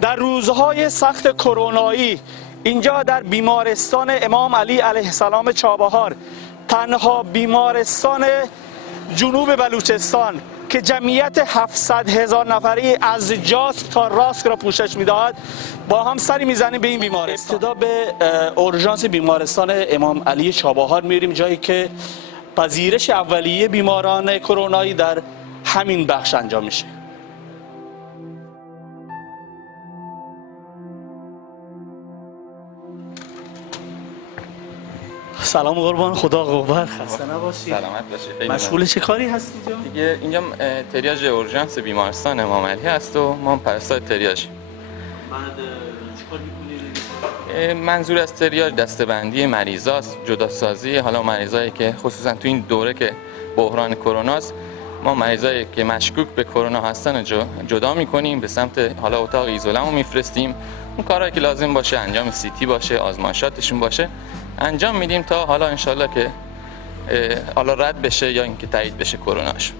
در روزهای سخت کرونایی اینجا در بیمارستان امام علی علیه السلام چابهار، تنها بیمارستان جنوب بلوچستان که جمعیت 700,000 نفری از جاسک تا راسک را پوشش میدهد، با هم سری میزنیم به این بیمارستان. ابتدا به اورژانس بیمارستان امام علی چابهار میریم، جایی که پذیرش اولیه بیماران کرونایی در همین بخش انجام میشه. سلام قربان، خدا قوت، خسته نباشید. سلامت باشید. مشغول چه کاری هستی دیگه؟ اینجا تریاج اورژانس بیمارستان امام علی هست و ما پرستار تریاج. بعد چیکار می‌کنید؟ منظور از تریاج دسته‌بندی مریضاست، جداسازی حالا مریضایی که خصوصا تو این دوره که بحران کرونا است، ما مریضایی که مشکوک به کرونا هستن جدا می‌کنیم، به سمت حالا اتاق ایزوله‌مون می‌فرستیم. اون کارهایی که لازم باشه، انجام CT باشه، آزمایشاتشون باشه، انجام میدیم تا حالا انشالله که حالا رد بشه یا اینکه تایید بشه کروناش.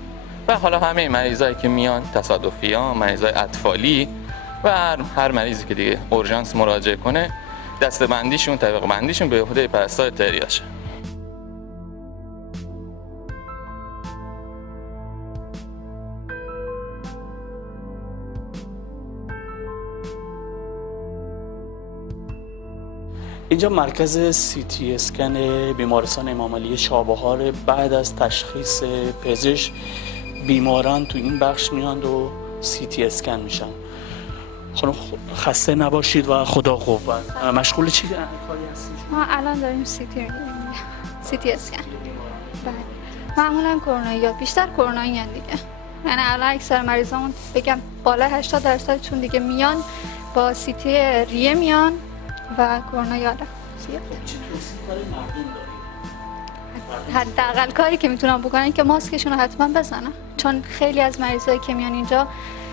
و حالا همه مریضایی که میان تصادفی ها، مریضای اطفالی و هر مریضی که دیگه اورژانس مراجعه کنه، دسته‌بندیشون، طبقه بندیشون به عهده پرستار تریاج. اینجا مرکز CT اسکن بیمارستان امام علی چابهار. بعد از تشخیص پزشک بیماران تو این بخش میاند و CT اسکن میشن. خانم خسته نباشید و خدا قوت. مشغول چی کاری هستید؟ ما الان داریم CT اسکن. بله. معمولا کرونایی، بیشتر کرونایی ان دیگه. یعنی الان اکثر مریضامون بگم بالای 80% چون دیگه میان با CT ریه میان و کرونا یادم زیاد. حداقل کاری که میتونم بکنن که ماسکشون رو حتما بزنن، چون خیلی از مریضایی که میان اینجا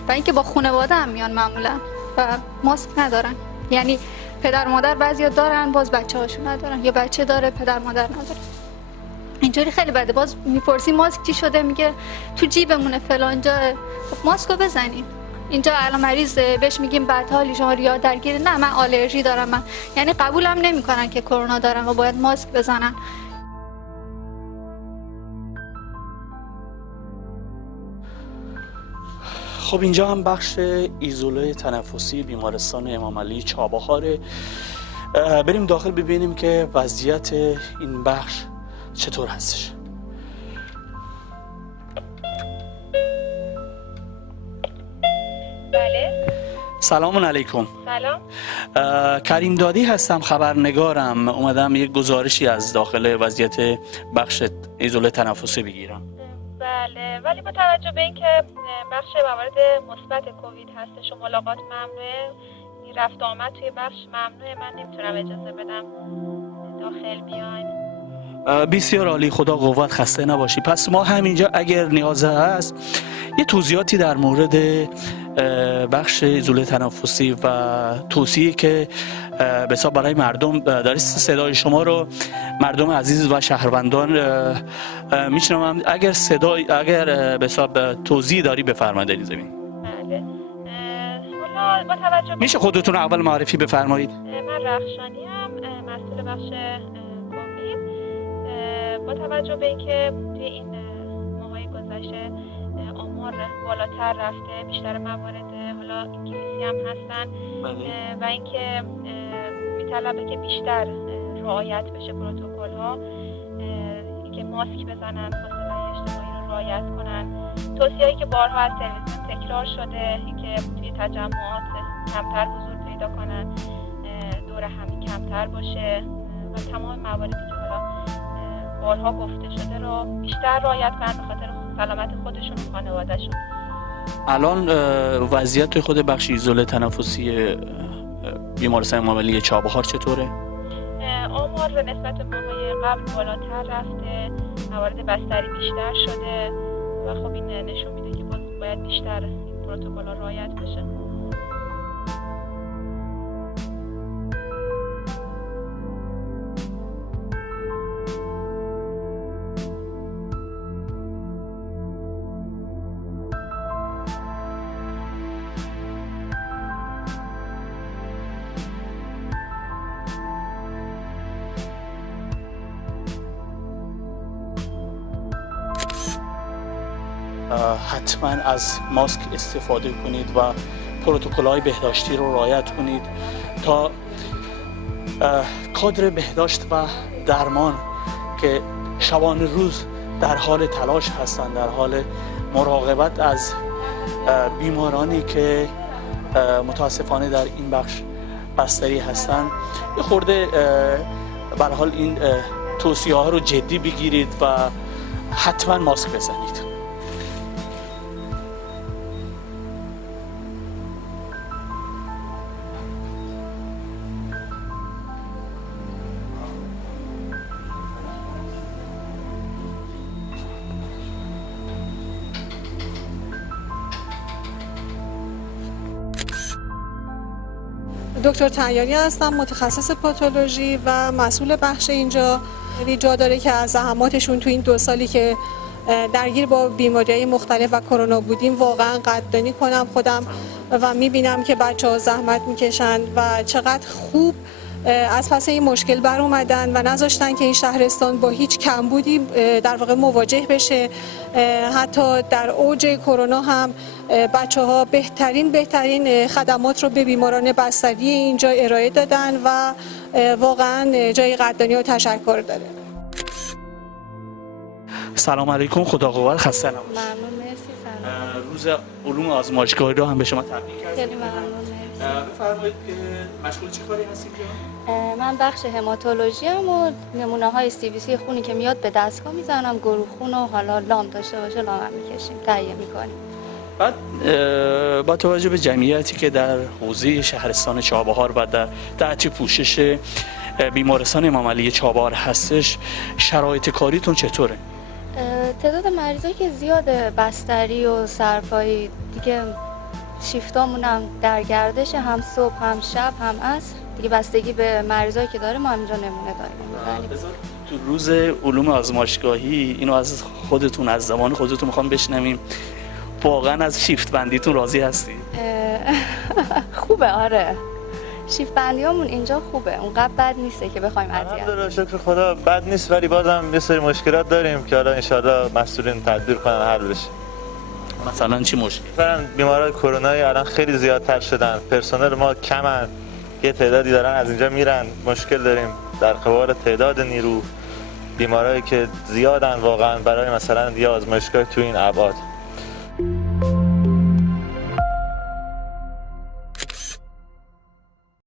و اینکه با خانواده هم میان معمولا و ماسک ندارن. یعنی پدر مادر بعضیا دارن باز بچه‌هاشون ندارن، یا بچه داره پدر مادر نداره. اینجوری خیلی بده. باز میپرسی ماسک چی شده، میگه تو جیبمونه فلان جا. خب ماسکو بزنین. اینجا الان مریض بهش میگیم بعد حالی شما ریا درگیره، نه من آلرژی دارم، من یعنی قبولم نمیکنن که کرونا دارن و باید ماسک بزنن. خب اینجا هم بخش ایزوله تنفسی بیمارستان امام علی چابهاره. بریم داخل ببینیم که وضعیت این بخش چطور هستش. بله. سلام علیکم. سلام. کریم دادی هستم، خبرنگارم. اومدم یک گزارشی از داخل وضعیت بخش ایزوله تنفسی بگیرم. بله، ولی با توجه به اینکه بخش موارد مثبت کووید هستش و ملاقات ممنوعه، رفت آمد توی بخش ممنوعه، من نمیتونم اجازه بدم داخل بیاین. بسیار عالی، خدا قوت، خسته نباشی. پس ما همینجا اگر نیاز هست یه توضیحاتی در مورد بخش ایزوله تنفسی و توصیه‌ای که به حساب برای مردم دارید، صدای شما رو مردم عزیز و شهروندان میشنوم. اگر به حساب توضیح داری بفرمایید. زمین. بله. حالا با توجه میشه خودتون اول معرفی بفرمایید؟ من رخشانی ام، مسئول بخش کووید. با توجه به اینکه توی این ماهای گذشته آمار بالاتر رفته، بیشتر موارد حالا انگلیسی هم هستن و اینکه میطلبه که بیشتر رعایت بشه پروتکل ها، اینکه ماسک بزنن، فاصله اجتماعی رو رعایت کنن، توصیه‌ای که بارها از تلویزیون تکرار شده، اینکه توی تجمعات کمتر حضور پیدا کنن، دور همی کمتر باشه و تمام مواردی که حالا بارها گفته شده رو بیشتر رعایت کنن به خاطر سلامت خودشون و خانواده‌شون. الان وضعیت خود بخش ایزوله تنفسی بیمارستان امام علی چابهار چطوره؟ آمار نسبت به ماهای قبل بالاتر رفته، موارد بستری بیشتر شده و خب این نشون میده که باید بیشتر این پروتکل‌ها رعایت بشه. حتما از ماسک استفاده کنید و پروتکل‌های بهداشتی رو رعایت کنید تا کادر بهداشت و درمان که شبانه روز در حال تلاش هستند، در حال مراقبت از بیمارانی که متاسفانه در این بخش بستری هستند، یه خورده به هر حال این توصیه ها رو جدی بگیرید و حتما ماسک بزنید. دکتر طیاری هستم، متخصص پاتولوژی و مسئول بخش اینجا. جا داره که از زحماتشون تو این 2 سالی که درگیر با بیماری‌های مختلف و کرونا بودیم واقعا قدردانی کنم خودم و میبینم که بچه‌ها زحمت میکشن و چقدر خوب از پس این مشکل بر اومدن و نذاشتن که این شهرستان با هیچ کمبودی در واقع مواجه بشه. حتی در اوج کرونا هم بچه‌ها بهترین خدمات رو به بیماران بستری اینجا ارائه دادن و واقعا جای قدردانی و تشکر داره. سلام علیکم، خدا قوت، خسته نباشید. ممنون، مرسی. سلام. روز علوم آزمایشگاهی رو هم به شما تبریک هستم. خیلی ممنون. بفرمایید که مشغول چه کاری هستید اینجا؟ من بخش هماتولوژی ام و نمونه های CBC خونی که میاد به دستگاه میزنم، گروه خون و حالا لام داشته باشه لام هم میکشیم، تهیه میکنیم. بعد با توجه به جمعیتی که در حوزه شهرستان چابهار و در تحت پوشش بیمارستان امام علی چابهار هستش، شرایط کاریتون چطوره؟ تعداد مریضایی که زیاد بستری و سرپایی دیگه، شیفتامون هم در گردش، هم صبح هم شب هم عصر دیگه، بستگی به مریضایی که داره ما هم اینجا نمونه داریم. بذار تو روز علوم آزمایشگاهی اینو از خودتون، از زبان خودتون میخوام بشنویم، واقعا از شیفت بندیتون راضی هستی؟ خوبه، آره. شیفت بندیامون اینجا خوبه، اونقدر بد نیسته که بخوایم اذیت. الحمدلله، شکر خدا بد نیست، ولی بازم یه سری مشکلات داریم که حالا انشالله مسئولین تدبیر کنن حل بشه. مثلا چی مشکل؟ مثلا بیمارای کرونایی الان خیلی زیادتر شدن، پرسنل ما کمن، یه تعدادی دارن از اینجا میرن، مشکل داریم در قبال تعداد نیرو، بیمارایی که زیادن واقعا برای مثلا یه آزمایشگاه تو این ابعاد.